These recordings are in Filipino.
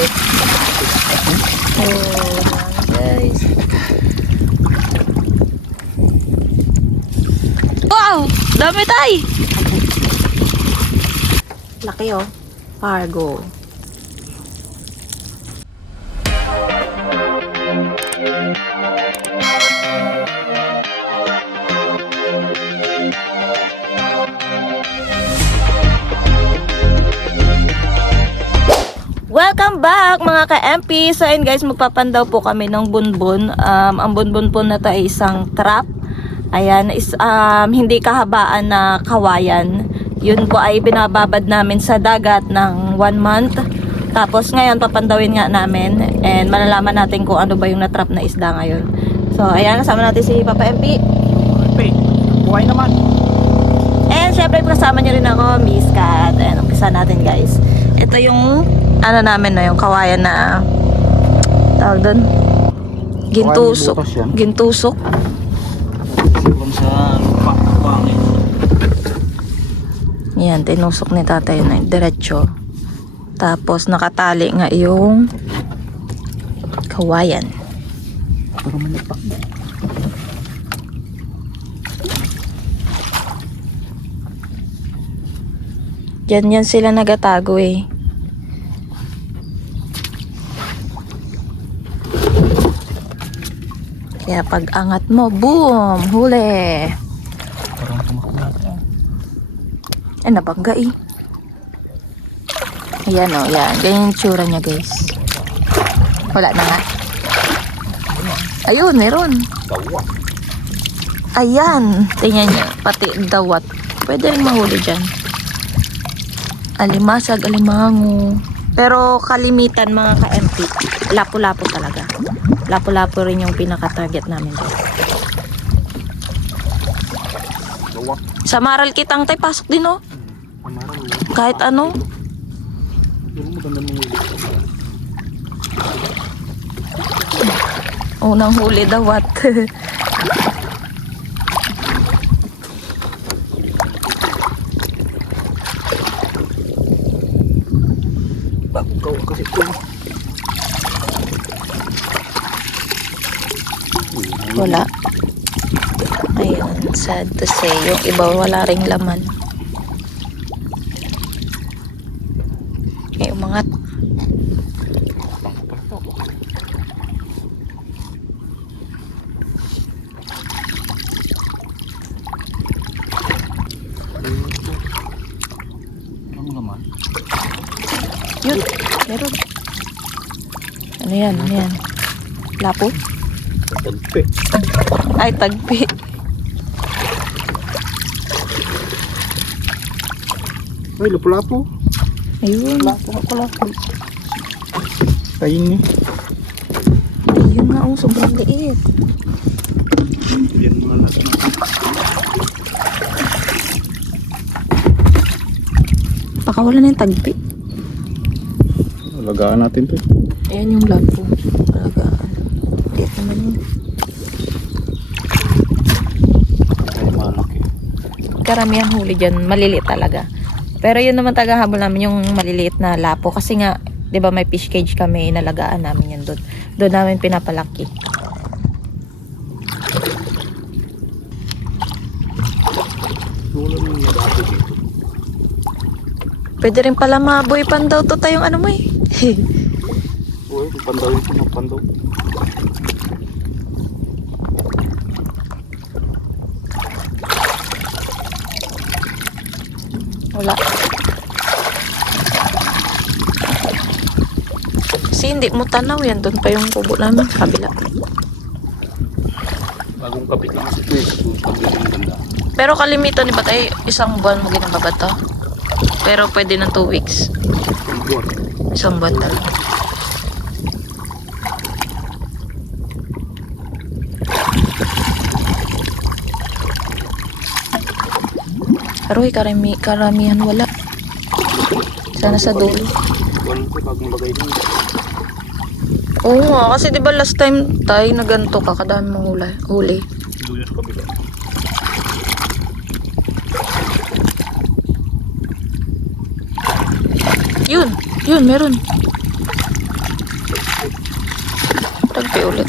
huli. Oh, guys. Wow! Dami tay! Laki oh. Pargo. Welcome back mga ka-MP. So ayun guys, magpapandaw po kami ng bunbun. Ang bunbun po na to ay isang trap. Ayan, hindi kahabaan na kawayan. Yun po ay binababad namin sa dagat ng 1 month. Tapos ngayon papandawin nga namin. And malalaman natin kung ano ba yung natrap na isda ngayon. So ayan, kasama natin si Papa MP. MP, buhay naman. And syempre kasama niyo rin ako, Miss Kat. Ayan, umpisa natin guys. Ito yung ano namin na yung kawayan na tawag doon, gintusok. Gintusok. Sa pangin. Yan, tinusok ni tatay na diretso. Tapos nakatali nga yung kawayan. Pero manipak. Yan sila nagatago eh. Kaya pag angat mo, boom! Huli! Parang tumakulat. Nabangga eh. Ayan o, yan. Ganyan yung tsura niya guys. Wala na nga. Ayun, meron. Dawat. Ayan. Tingnan niyo, pati dawat. Pwede rin mahuli dyan. Alimasag, alimango. Pero kalimitan mga ka-MP, lapu-lapu talaga. Lapu-lapu rin yung pinaka-target namin dyan. Dawat. Sa maral kitang tay, pasok din oh. Kahit ano. Pero maganda nung huli. Unang huli dawat. Bago kasi ito. Wala. Ayun, sad to say. Yung iba wala ring laman. May umangat. Ano naman? Yun, meron. Ano yan, ano yan? Lapo? Tagpi. Ay, tagpi. Ay, lapu-lapu. Ayun. Lapu-lapu. Ayun eh. Ayun nga, oh, sobrang liit. Yan mga lahat. Baka wala na yung tagpi. Alagaan natin to. Ayan yung lapo. Alagaan. Liit naman yun. Ay, malaki. Karamihan huli dyan, maliliit talaga. Pero yun naman talaga habol namin yung maliliit na lapo. Kasi nga, di ba may fish cage kami, inalagaan namin yun doon. Doon namin pinapalaki. Wala nang nabati dito. Pwede rin pala maboy pandaw to tayong ano mo eh. Uy, pandawin ko, magpandaw. Wala. Kasi hindi mo tanaw yan. Doon pa yung kubo namin sa kabila. Bagong kapit lang kasi ito eh. Pagdating ng ganda. Pero kalimitan di ba tayo isang buwan mo ginababa to? Pero pwede ng 2 weeks. Ang buwan. Isang buwan talaga. Aroy, karamihan wala. Sana sa dulo. Buwan ko, bagong bagay din. Oo nga, kasi di ba last time tayo na ganito ka, kadami mong huli. Dulo sa kabila. Yun, meron. Tagpi ulit.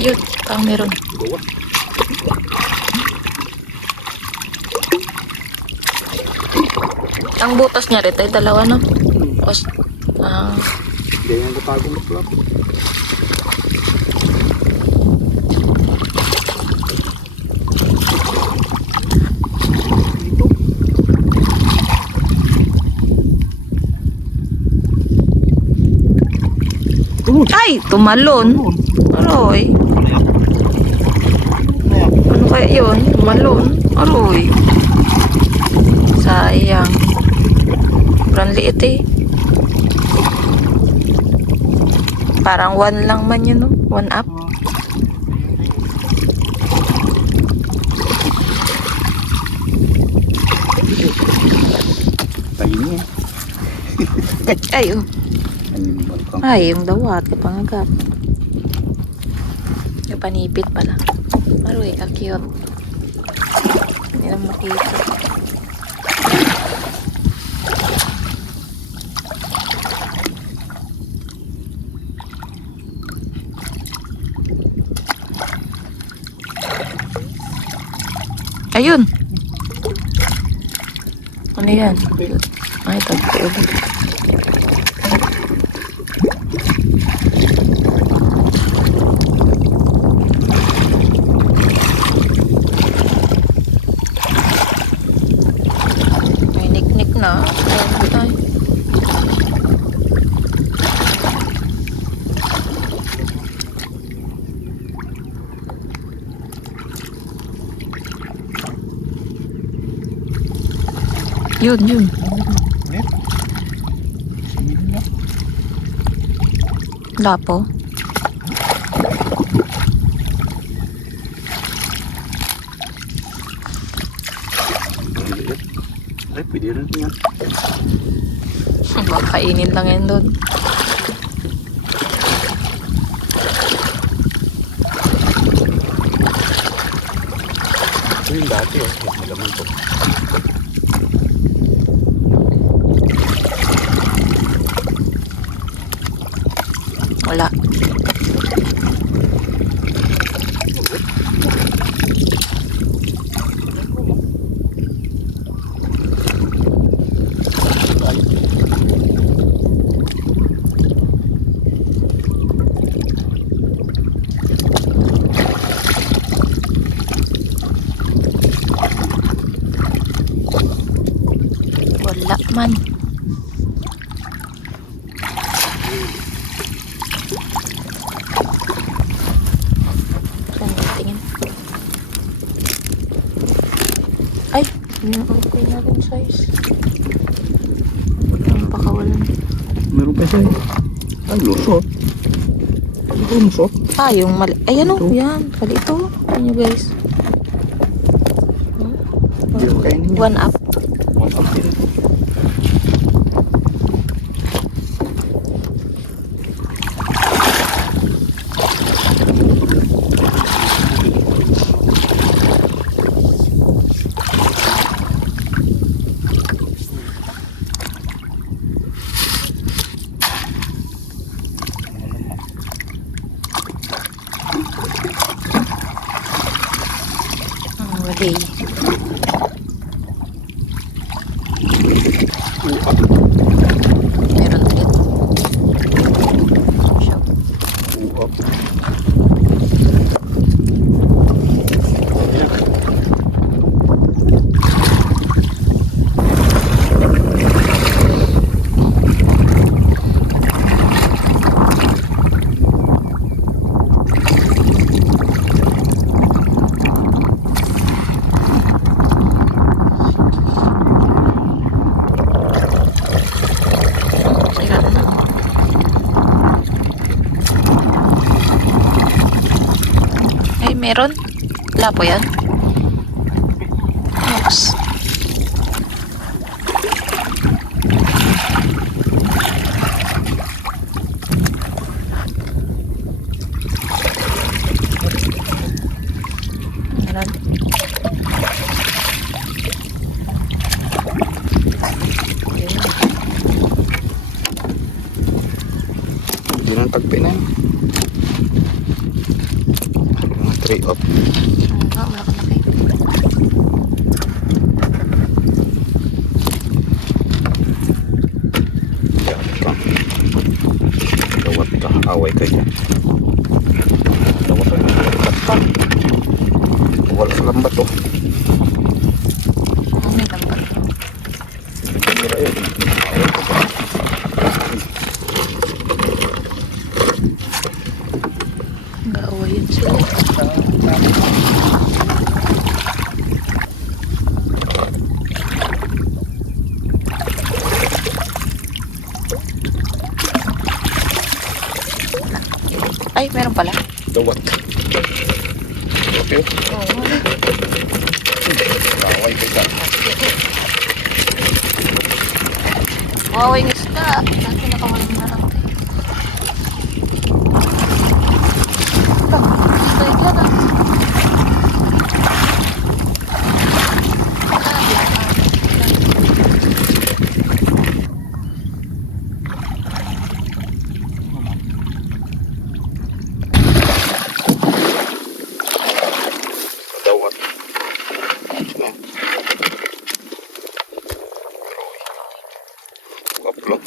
Yun, pang meron. Gawa. Ang butas niya rin, dalawa no? Pas, Ganyan ang katago mo pala. Dito. ay, tumalon. Aroy. Ano kaya yun? Tumalon. Aroy. Sayang. Sobrang liit eh. Parang 1 lang man yun, no? 1 up. Tayo niya. Ay, oh. Ano yung Ay, yung dawat, kapangagap. Yung panipit pala. Aroy, ka-cute. Hindi na makita. Ayun! Ano yan? Ay, tagpo ulit. May niknik na. Ay, yun, yun. Lapo. Ay, pwede rin yan. Baka kainin lang yan doon. Ito yung dati oh. Malaman to. Wala. Wala man. Saan tingin? Ay, yun ang okay natin size. Ang baka wala. Meron pa siya. Ay, lusot. Ito lusot. Ah, yung mali. Ayan o, yan. Kali ito. Ayan nyo guys. Hindi ko kainin niya. 1 up. One up din. Wali. Meron ulit. Siya. Sira na. Ay, meron. Lapo yan. Oops. Malagpay na yun. Mga 3 up. Ano, malaki-laki. Yan ka. Dawat ka. Away ka dyan. Dawat ka. Lambat ka. Wala sa lambat oh. Oh, may lambat. Mira yun. Away ka ba? Nag-aawayan sila. Ay, meron pala. Dawat. Okay. Oo. Away ka dyan. Wow, yung isda. Dati nakawalan na lang tayo. Isda yan ah. Dawat. Upload.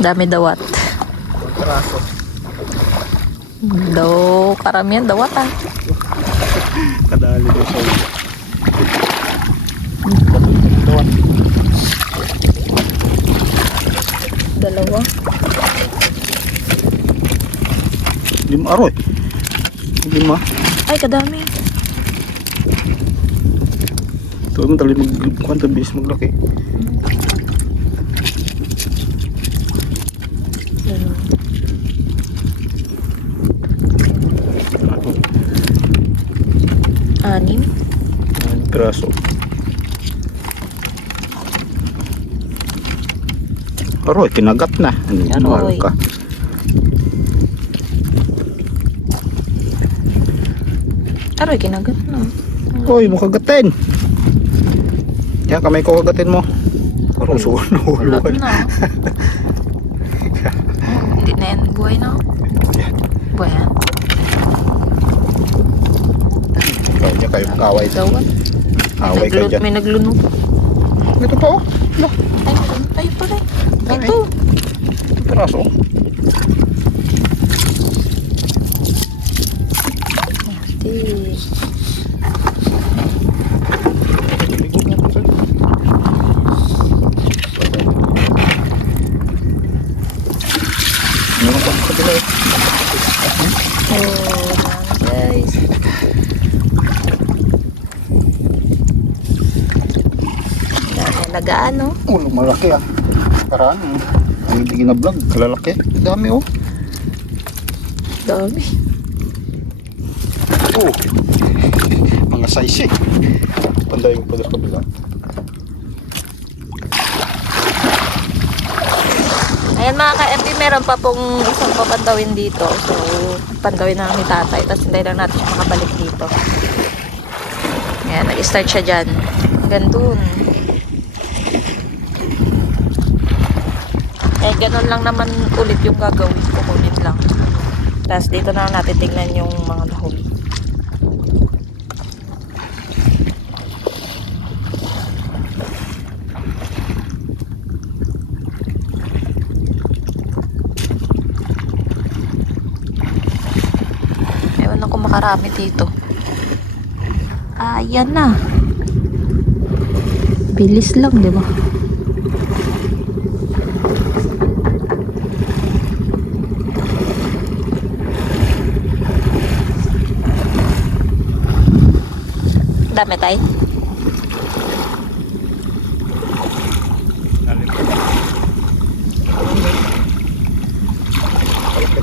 Dami dawat. Traso. Daw, karamihan dawat ah. Kadali din sa'yo. Dawat. Dalawa. 5 aroy. 5. Ay, kadami. Ito mo tali magkuhan bis maglaki. Anim. Piraso. Aroy, kinagat na. Aroy. Ka. Aroy, kinagat na. Oy, mo kagatin. Yan, kamay ko kagatin mo. Aroy, suno. Wala na. Hindi na yan. Buhay na. Buhay yan. Ikaw niya kayo mag-away. Dawat. Away ka dyan. May naglunok. Ito pa oh. Lah, Ay, meron tayo pala. Ito. piraso. Di. Bigot niya po sir. Ano pa sa kabila eh? Oh, guys. Nagaan, no? Oh, malaki ah. Paraan. Ang hindi gina-vlog. Kalalaki. Dami oh. Dami. Oh. Mga size eh. Panday mo pa sa kabila. Ayan mga ka-MP, meron pa pong isang papandawin dito. So, pandawin na lang ni tatay. Tapos hindi lang natin siya makabalik dito. Ayan, nag-start siya dyan. Hanggang dun. Eh, ganun lang naman ulit yung gagawin. Kukunin lang. Tapos dito na lang natin tingnan yung mga nahuli. Ewan ako makarami dito. Ayan na. Bilis lang, di ba? Dami tayo.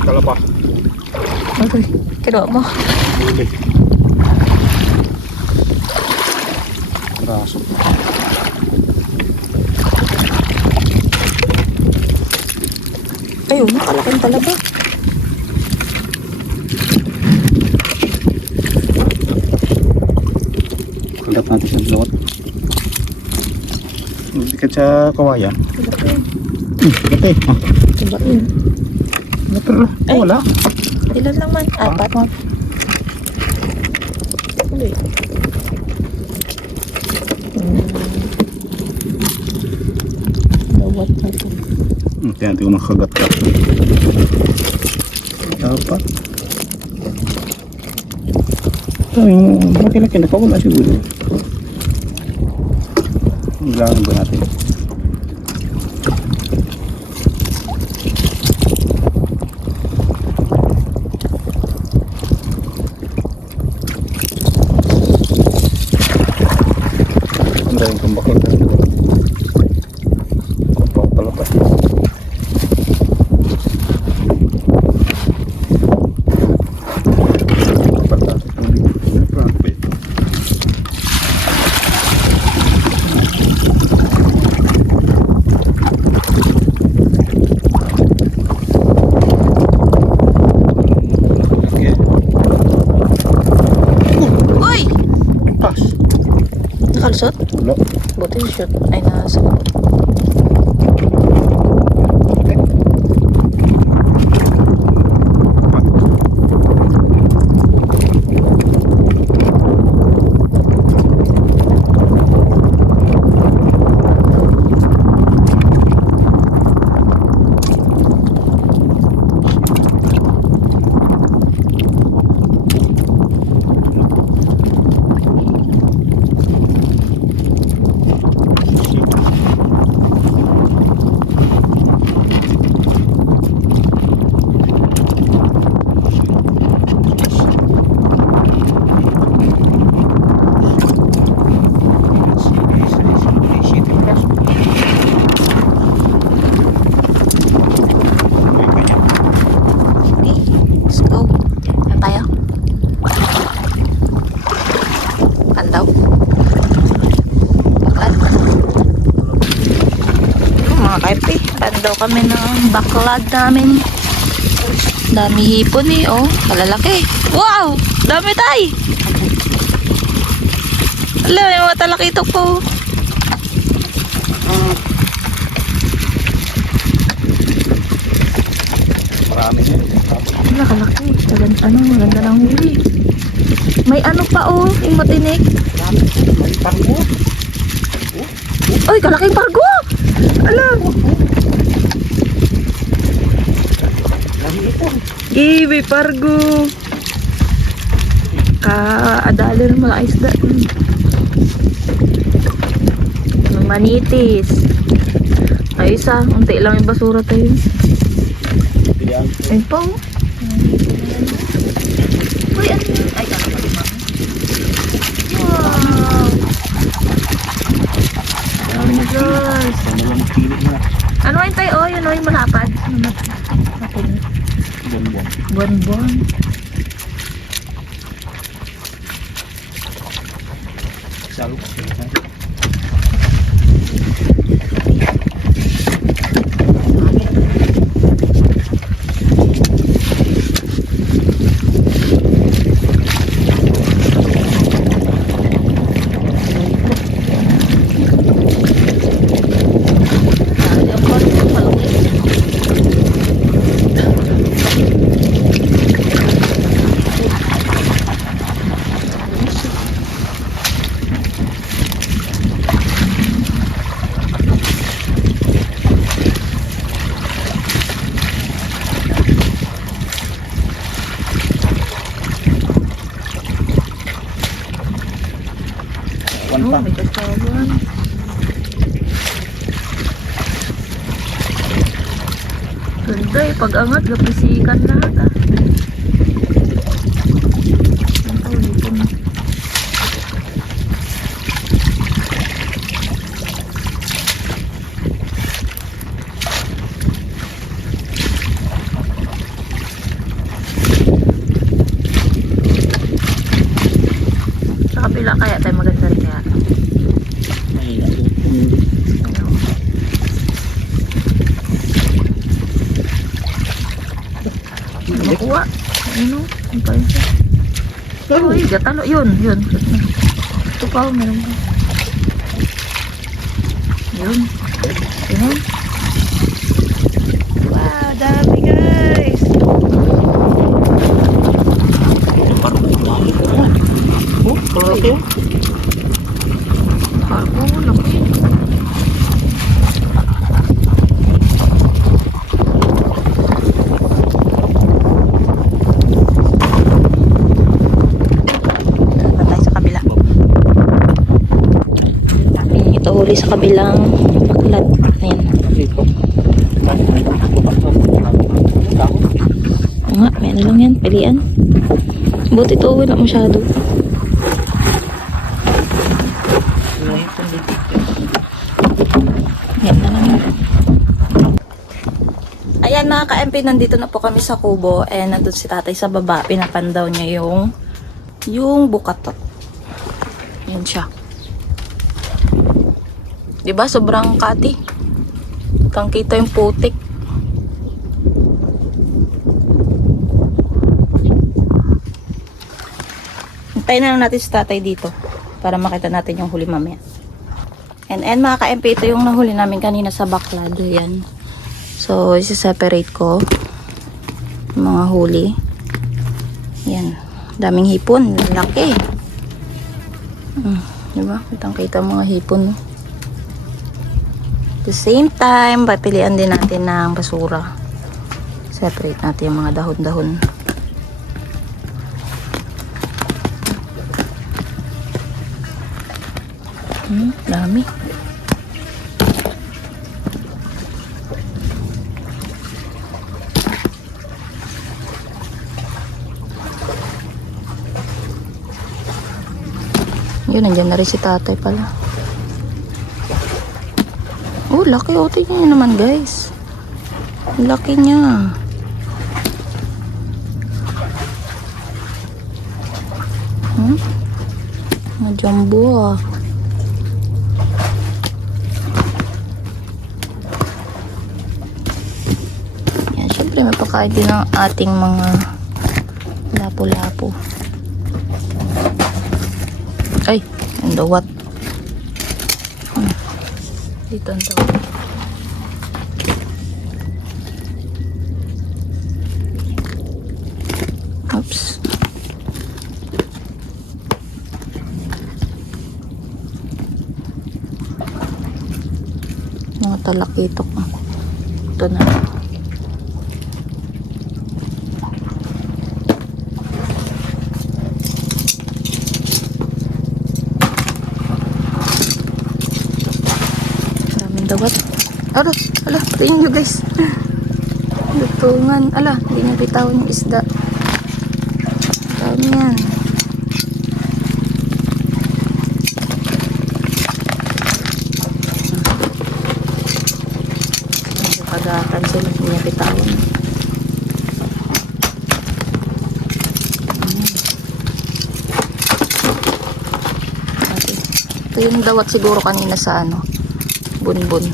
Talaba. Okay, kinuha mo. Huli. Braso. Ayun, nakalaking talaba. Kagat natin sa blot. Bigat sa kawayan. Malaki. Laki. Sabain. Pero Ay. wala. Ilan lang man? Apat. Uy. Lawat na ito. Kaya natin kung makagat ka. Dapat. Ito yung laki-laki na wala siguro. Hilangan ba natin? Ang daming tumbakit. Kapag talaga. Uy! Pas. Nakalusot? Wala. Buti yung shoot. Ay, nasa. Let's go. Ano tayo? Pandaw. Baklad. Mga kaipi, pandaw kami ng baklad namin. Dami hipon eh, oh. Kalalaki. Wow! Dami tay! Alam, may mga talakitok po. Marami yan. Wala, kalaki. Maganda ng huli. May ano pa oh, yung matinik. May pargo. Uy, kalaking pargo! Alam! May pargo. Kaadali ng mga isda. Mga manitis. Ay, isa. Unti lang yung basura tayo. Ayun pa oh. Uy, ano yun? Ay, kakapaliman. Wow! Dami guys. Ano yun tayo? Oh, yun oh, yung malapad. Matinig. Buwan-buwan. Oh, may kasawan. Ganda eh, pag-angat, gapisikan lahat ah. Ang tawag mo. Makuha. Ano? Ano pa yun? Uy, gatalo. Yun. Ito pa, meron pa. Yun. Yun. Wow, dami guys. Oh, kalau laki yun. Ako, laki. Patay sa kabila. Ito huli sa kabilang baklat. Ayan. Dito. Oo nga, meron lang yan. Pilian. Buti ito, wala masyado. Yan na lang yun. Ayan mga ka-MP, nandito na po kami sa kubo. And nandun si tatay sa baba. Pinapandaw niya yung bukatot. Yan siya. Diba? Sobrang kati. Kang kita yung putik. Hintayin na lang natin si tatay dito para makita natin yung huli mamaya. And mga ka-MP, ito yung nahuli namin kanina sa baklad. Yan. So, isi-separate ko yung mga huli. Yan. Daming hipon. Laki. Diba? Kitang-kita mga hipon. At the same time, papilian din natin ng basura. Separate natin yung mga dahon-dahon. Dami. Yun, nandyan na rin si tatay pala. Oh, laki. O, tingnan nyo naman, guys. Laki niya. Mga jumbo, ah. Yan, syempre, mapakain din ang ating mga lapo-lapo. Ay, ang dawat. Dito ang dawat. Oops. Mga talakitok. Ito na. Dawat. Ala, tingnan nyo guys. Lutungan. Ala, hindi nyo bitawan yung isda. Dami yan. Pagatan sila, hindi nyo bitawan. Ito yung dawat siguro kanina sa bunbun.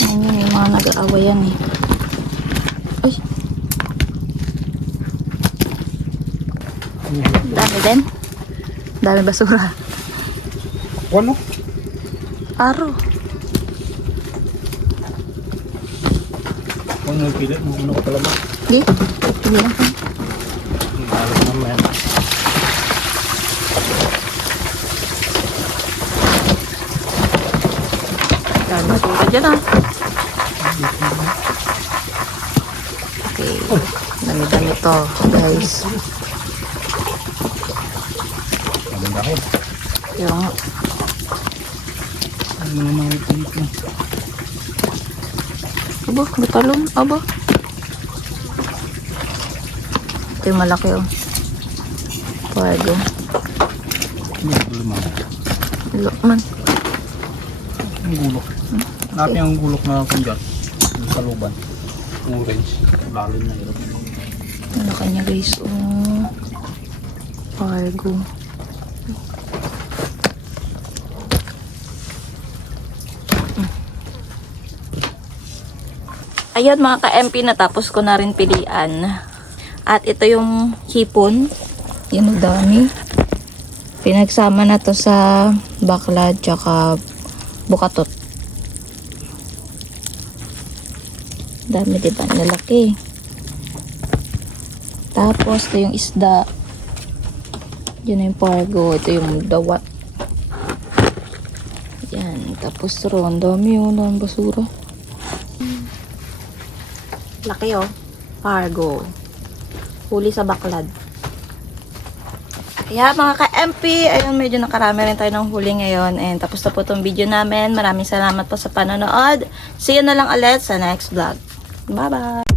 Ayan yun, yung mga nag-aaway yan eh. Ay! Dami din. Dami basura. Ano? Aro. Ano yung pilit? Ano ka talaga? Di? Hindi lang. Alam naman. Dami basura dyan ah. Okay. Dami-dami to, guys. Dami dahil. Yung Ano naman ito dito? aba, butalon. Aba. Ito yung malaki oh. Pwede. Ano yung lumang? Lokman. Ang gulok. Natin ang gulok na kundyan. Yung sa luban. Orange. Lalim na ito. Ano kanya guys? Oh. Fargo. Ayun mga ka-MP, natapos ko na rin pilian. At ito yung hipon. Yun ang dami. Pinagsama na to sa baklad tsaka bukatot. Dami diba? Lalaki. Tapos ito yung isda. Yun yung pargo. Ito yung dawat. Yan. Tapos ron. Dami yun. Dami basura. Laki oh. Pargo. Huli sa baklad. Kaya mga ka-MP, ayun, medyo nakarami rin tayo ng huli ngayon. And tapos na po itong video namin. Maraming salamat po sa panonood. See you na lang ulit sa next vlog. Bye-bye!